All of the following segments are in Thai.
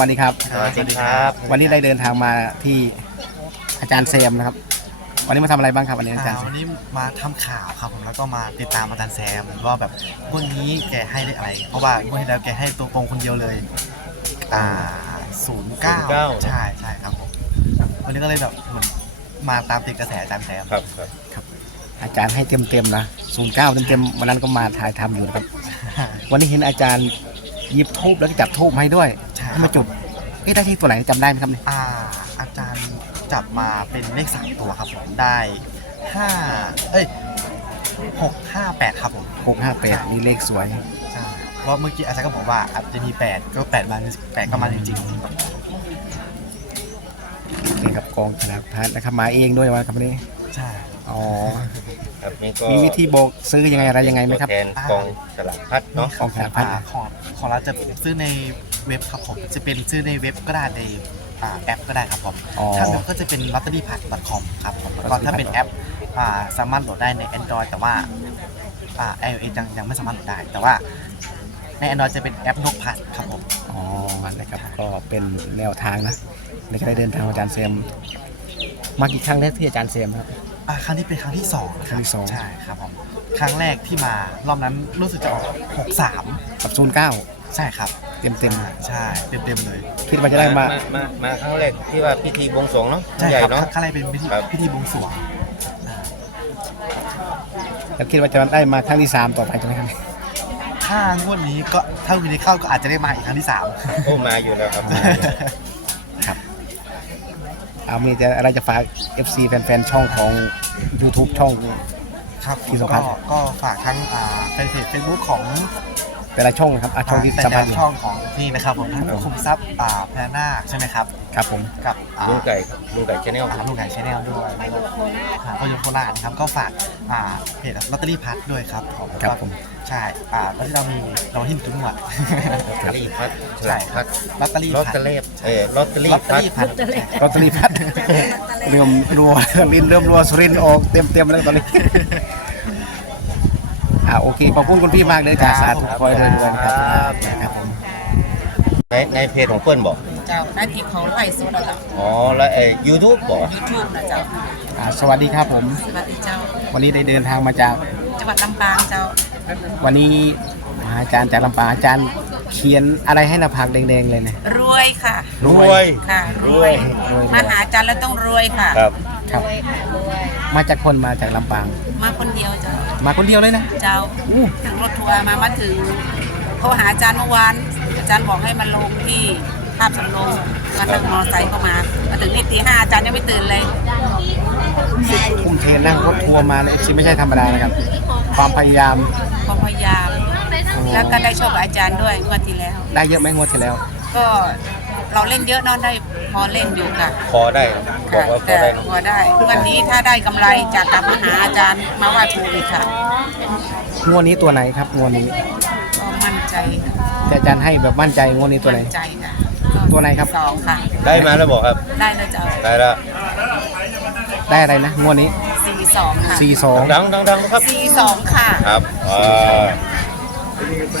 วันนี้ครับ สวัสดีครับ วันนี้ได้เดินทางมาที่อาจารย์เซมนะครับ วันนี้มาทำอะไรบ้างครับวันนี้อาจารย์อ่าวันนี้มาทำข่าวครับผมแล้วก็มาติดตามอาจารย์แซมว่าแบบงวันนี้แกให้ได้อะไร เพราะว่างวันที่แล้วแกให้ตัวตรงคนเดียวเลย อ่าศูนย์เก้า09ใช่ใช่ครับผมวันนี้ก็เลยแบบเหมือนมาตามติดกระแสอาจารย์แซมครับครับอาจารย์ให้เต็มเต็มๆนะศูนย์เก้าเต็มเต็มๆวันนั้นก็มาถ่ายทำอยู่นะครับ วันนี้เห็นอาจารย์หยิบทูบแล้วก็จับทูบให้ด้วย ใช่ให้มาจุดเอ๊ะได้ที่ตัวไหนจำได้ไหมครับเนี่ยอ่าอาจารย์จับมาเป็นเลขสามตัวครับผมได้ห้าเอ้ยหกห้าแปดครับผมหกห้าแปดนี่เลขสวย ใช่เพราะเมื่อกี้อาจารย์ก็บอกว่าอาจจะมีแปดก็แปดมาแปดก็มาจริงๆนี่ครับกองธนาคารนะครับมาเองด้วยวันครับวันนี้ใช่อ๋อ ครับนี่ก็มีวิธีบอกซื้อยังไงอะไรยังไงไหมครับ ตัวแทนกองสลากพัดเนาะ ของสารพัดอ่าของของเราจะซื้อใน เว็บครับผมจะเป็นซื้อในเว็บก็ได้ในอ่าแอปก็ได้ครับผมอ๋อ ถ้าเว็บก็จะเป็น lotterypad.com ครับผมแล้วก็ถ้าเป็นแอปอ่าสามารถโหลดได้ใน Android แต่ว่าอ่า iOS ยังยังไม่สามารถโหลดได้ แต่ว่าใน Android จะเป็นแอปนกพัดครับผม อ๋อนะครับก็เป็นแนวทางนะในการได้เดินทางของอาจารย์เซม มากี่ครั้งแล้วที่อาจารย์เซมครับ อ่าครั้งนี้เป็นครั้งที่สองนะครั้งที่สอง ใช่ครับผมครั้งแรกที่มารอบนั้นรู้สึกจะออก63กับศูนย์เก้าใช่ครับเต็มเต็มใช่เต็มๆเลยๆคิดว่าจะได้มา มา มาครั้งแรกที่ว่าพิธีบวงสรวงเนาะใช่ใหญ่ครับเนาะข้างในเป็นพิธีครับ พิธีบวงสรวงแล้วคิดว่าจะได้มาครั้งที่สามต่อไปใช่ไหมครับ ถ้างวดนี้ก็ถ้างวดนี้เข้าก็อาจจะได้มาอีกครั้งที่สาม โอ้มาอยู่แล้วครับมาอยู่ เอามีจะอะไรจะฝาก FC แฟนๆช่องของ YouTube ช่อง ครับที่สัมภาก็ษณ์ก็ฝากทั้งอ่าแฟนเพจเฟซบุ๊กของแต่ละช่องนะครับอะช่องที่แต่สัมภาละษณ์อยู่ ช่องของนี่นะครับผมทั้งครับคุมทรัพย์อ่าพญานาคใช่ไหมครับ ครับผมกับอ่าลุงไก่ครับลุงไก่ชาแนล อ่าลูกไก่ชาแนลด้วยอ่าก็ยงโคราชนะครับก็ฝากอ่าเพจลอตเตอรี่พัดด้วยครับผมครับผม ใช่อ่าแล้วที่เรามีเราหิ้นทุกงวด ลอตเตอรี่พัดสใช่ลากพัดลอตเตอรี่ลอตพัดเตอรี่เออลอตเตอรี่ลอตเตอพัด รี่พัดลอตเตอรี่พัดเริ่มรัวลินเริ่มรัวสุรินทร์ออกเต็มเต็มๆแล้วตอนนี้อ่าโอเคขอบคุณคุณพี่มากเลยจ้าสาธุคอยเดินด้วยนะครับครับผมในในเพจของเพื่อนบอก เจ้าหน้าที่ของไล่สดอะเจ้าอ๋อแล้วเออยูทูบบอกยูทูบนะเจ้าอ่าสวัสดีครับผม สวัสดีเจ้า วันนี้ได้เดินทางมาจาก จังหวัดลำปางเจ้า วันนี้มาอาจารย์จากลำปางอาจารย์เขียนอะไรให้หน้าผากแดงๆเลยเนี่ยรวยค่ะ รวย ค่ะรรววยยมาหาอาจารย์แล้วต้องรวยค่ะ ครับ ครับ มาจากคนมาจากลำปาง มาคนเดียวเจ้า มาคนเดียวเลยนะ เจ้าอู้ถึงรถทัวร์มามาถึงโทรหาอาจารย์เมื่อวานอาจารย์บอกให้มาลงที่ ภาพสำโรงมานั่งมอไซค์เข้ามามาถึงนี่ตีห้าอาจารย์ยังไม่ตื่นเลยคุ้มเทนั่งรถทัวร์มาเนี่ยชิไม่ใช่ธรรมดานะครับ ความพยายามความพยายาม แล้วก็ได้โชคกับอาจารย์ด้วยเมื่อที่แล้ว ได้เยอะไหมงวดที่แล้ว ก็เราเล่นเยอะเนอะได้พอเล่นอยู่ค่ะพอได้บอค่ะกว่าพอแต่ได้พอได้วันนี้ถ้าได้กำไรจะกลับมาหาอาจารย์มาไหว้ครูอีกค่ะงวดนี้ตัวไหนครับงวดนี้ก็มั่นใจแต่อาจารย์ให้แบบมั่นใจงวดนี้ตัวไหน มั่นใจค่ะ ตัวไหนครับ สองค่ะ ได้มาแล้วบอกครับ ได้แล้วเจ้าได้แล้วได้อะไรนะงวดนี้สี่สองค่ะสี่สองดังดังดังนะครับสี่สองค่ะ ครับอ่า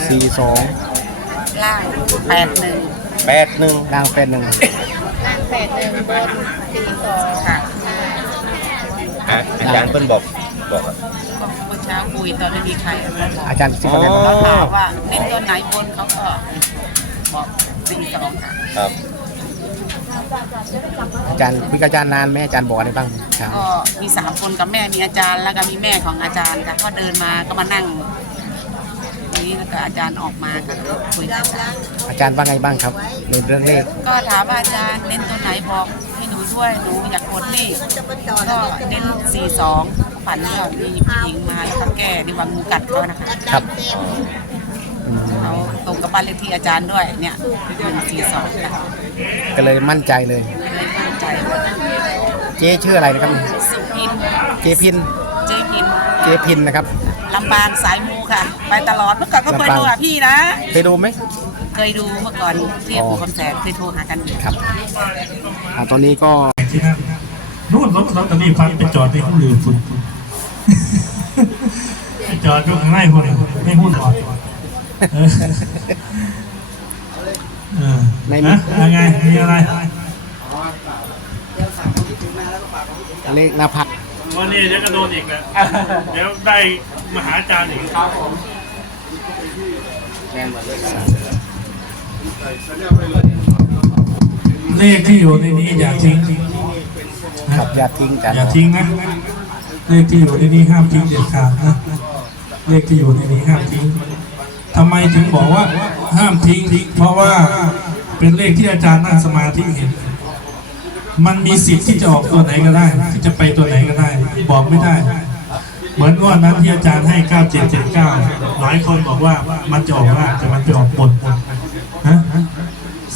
สี่สองล่างแปดหนึ่งแปดหนึ่งล่างเป็นหนึ่งค่ะอะอาจารย์เพิ่นบอกบอกครับก็เมื่อเช้าคุยตอนไม่มีใครอาจารย์สิบอะไรอ๋บ้างอถามว่าเล่นตัวไหนบนเขาก็ บอกสี่สองค่ะครับ อาจารย์คุยกับอาจารย์นานไหมอาจารย์บอกอะไรบ้างครับก็มีสามคนกับแม่มีอาจารย์ แล้วก็มีแม่ของอาจารย์ค่ะก็เดินมาก็มานั่งตรงนี้แล้วก็อาจารย์ออกมาก็คุยกับอาจารย์อาจารย์ว่าไงบ้างครับในเรื่องเลขก็ถามว่าอาจารย์เน้นตัวไหนบอกให้หนูช่วยหนูอยากกดนี่ก็เน้นสี่สองฝันว่ามีผู้หญิงมาแล้วก็แก้ในวังงูกัดเขานะคะครับอืม เขาตรงกับบ้านเลขที่อาจารย์ด้วยเนี่ยหนึ่งสี่สองค่ะก็เลยมั่นใจเลย เลยตั้งใจเจ๊ชื่ออะไรนะครับ สุพินเจ๊พิน เจพินเจ๊พินนะครับ ลำปางสายมูค่ะ ไปตลอดเมื่อก่อนก็เคยดูอะพี่นะ เคยดูไหม เคยดูเมื่อก่อนเรียกปู่คำแสนเคยโทรหากันอยู่ ครับอ่าตอนนี้ก็ ที่นั่นนู่นรถรถตอนนี้พักไปจอดที่เขาลืมฝุ่นไปจอดอยู่ข้างในคนไม่พูดก่อนเออเออในนะยังไง มีอะไรเลขหน้าผักวันนี้เดี๋ยวก็โดนอีกแล้วเดี๋ยวได้มหาอาจารย์อีกเลขที่อยู่ในนี้อย่าทิ้งครับอย่าทิ้งกันอย่าทิ้งนะ เลขที่อยู่ในนี้ห้ามทิ้งเด็ดขาดนะ เลขที่อยู่ในนี้ห้ามทิ้ง ทำไมถึงบอกว่าห้ามทิ้ง เพราะว่าเป็นเลขที่อาจารย์นั่งสมาธิเห็น มันมีสิทธิ์ที่จะออกตัวไหนก็ได้ ที่จะไปตัวไหนก็ได้ บอกไม่ได้ เหมือนงวดนั้นที่อาจารย์ให้ 9779 หลายคนบอกว่ามันจะออกล่างแต่มันไปออกบนนะ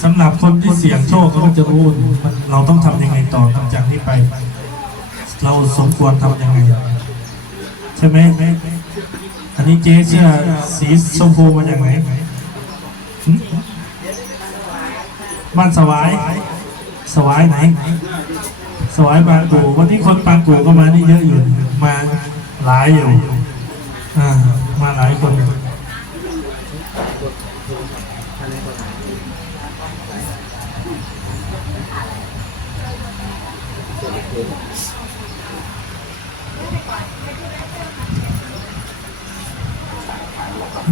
สำหรับคนที่เสี่ยงโชคก็จะรู้มเราต้องทำยังไงต่อหลังจากนี้ไป เราสมควรทำยังไง ใช่ไหม อันนี้เจ๊เสื้อสีชมพูมาจากไหนบ้านสวาย สวายไหน สวายบางกูวันนี้คนบางกูก็มานี่เยอะอยู่ มาหลายอยู่อ่ามาหลายคน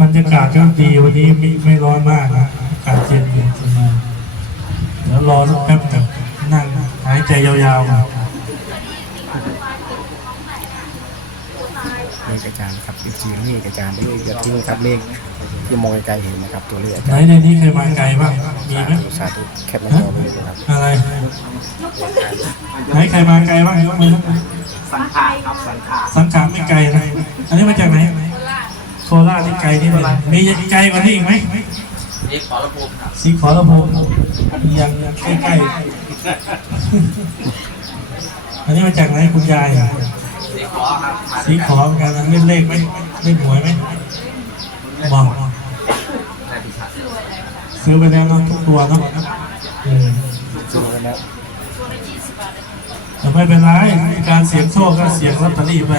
บรรยากาศก็ดีวันนี้ไม่ไม่ร้อนมากนะอากาศเย็นเย็นสบายเดี๋ยวรอสักแป๊บหนึ่งนั่งหายใจยาวๆเลขอาจารย์ครับอีกทีเลขอาจารย์เลขอย่าทิ้งครับเลขที่มองไกลๆเห็นนะครับตัวเลขอาไหนจารย์ในนี้ใครมาไกลบ้างมีไหมสาธุแคปหน้าจอเลยนะครับอะไรไหนใครมาไกลบ้างยกมือขึ้นสังขารครับสังขารสังขารไม่ไกลนะอันนี้มาจากไหน โคราชนี่ไกลนี่เลยมีไกลกว่านี้อีกไหมสีขอระพงสีขอระพงยังยังใกล้ๆอันนี้มาจากไหนคุณยายสีขอครับสีขอเหมือนกันเล่นเลขไหมเล่นหวยไหมบอกซื้อไปแล้วเนาะทุกตัวเนาะอืมซื้อมาแล้วแต่ไม่เป็นไรการเสี่ยงโชคก็เสี่ยงลอตเตอรี่ไป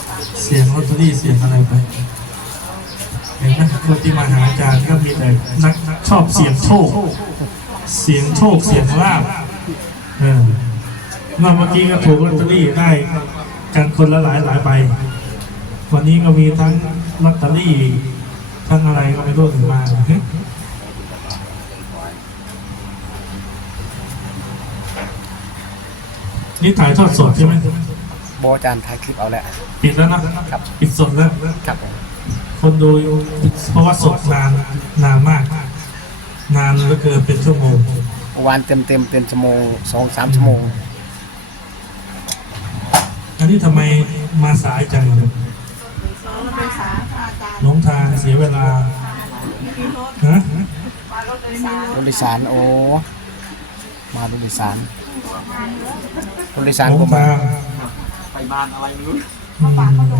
อ สียงลอตเตอรี่เสียงอะไรไปเห็นไหมคนที่มาหาอาจารย์ก็มีแต่นักชอบเสียงโชค เสียงโชคเสียงลาบเออเมื่อกี้ก็ถูกลอตเตอรี่ได้กันคนละหลายหลายใบวันนี้ก็มีทั้งลอตเตอรี่ทั้งอะไรก็ไม่รู้ถึงมานี่ถ่ายทอดสดใช่ไหม โบอาจารย์ถ่ายคลิปเอาแล้วปิดแล้วนะครับ ปิดสดแล้ว ครับคนดูเพราะว่าสดนานนานมาก นานเหลือเกินเป็นชั่วโมง เมื่อวานเต็มเต็มๆเป็นชั่วโมงสองสามชั่วโมง อันนี้ทำไมมาสายจังเลยหลงทางเสียเวลาฮะรถโดยสารโอ้ มาดูโดยสารรถโดยสารหลก็งมาทาง ไปบ้านอะไรไม่รู้ มาปากมาดู